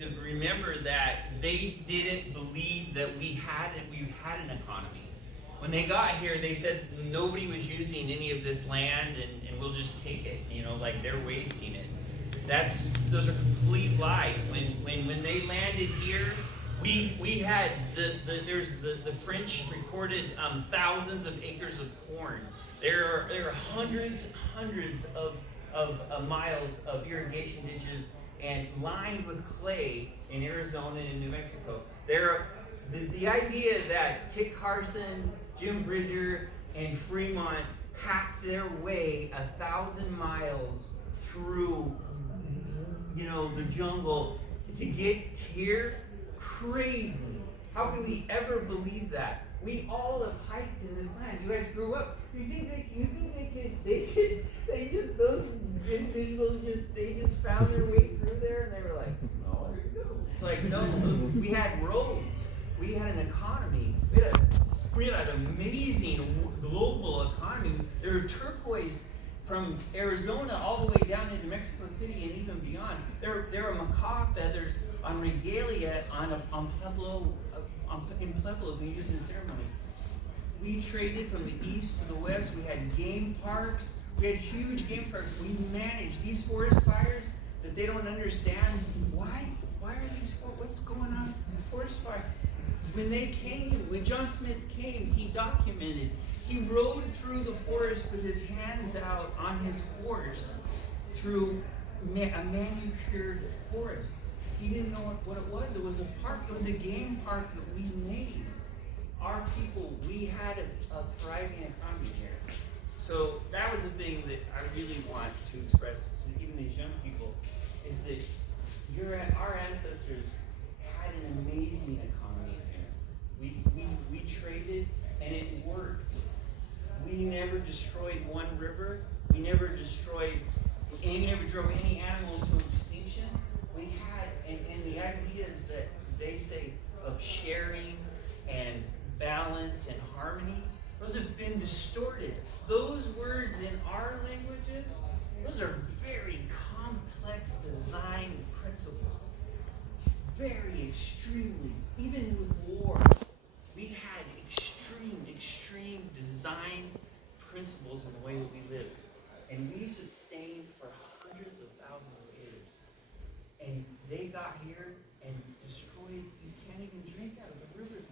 To remember that they didn't believe that we had an economy. When they got here, they said nobody was using any of this land, and we'll just take it. Like they're wasting it. Those are complete lies. When they landed here, we had the French recorded thousands of acres of corn. There are hundreds of miles of irrigation ditches and lined with clay in Arizona and New Mexico. The idea that Kit Carson, Jim Bridger, and Fremont hacked their way 1,000 miles through the jungle to get here, crazy. How can we ever believe that? We all have hiked in this land. You guys grew up. You think those individuals just found their way through there, and they were like, oh, here you go. It's like, no, we had roads. We had an economy. We had an amazing global economy. There were turquoise from Arizona all the way down into Mexico City and even beyond. There are macaw feathers on regalia in Pueblos and used in the ceremony. We traded from the east to the west. We had game parks. We had huge game parks. We managed these forest fires that they don't understand. Why are these? What's going on in the forest fire? When John Smith came, he documented. He rode through the forest with his hands out on his horse through a manicured forest. He didn't know what it was. It was a park. It was a game park that we made. Our people, we had a thriving economy here. So that was the thing that I really want to express to even these young people, is that our ancestors had an amazing economy here. We traded, and it worked. We never destroyed one river. We never drove any animal to extinction. We had, and the ideas that they say of sharing and balance and harmony, those have been distorted. Those words in our languages, those are very complex design principles. Very extremely, even with war, we had extreme design principles in the way that we live. And we sustained for hundreds of thousands of years. And they got here and destroyed, you can't even drink out of the rivers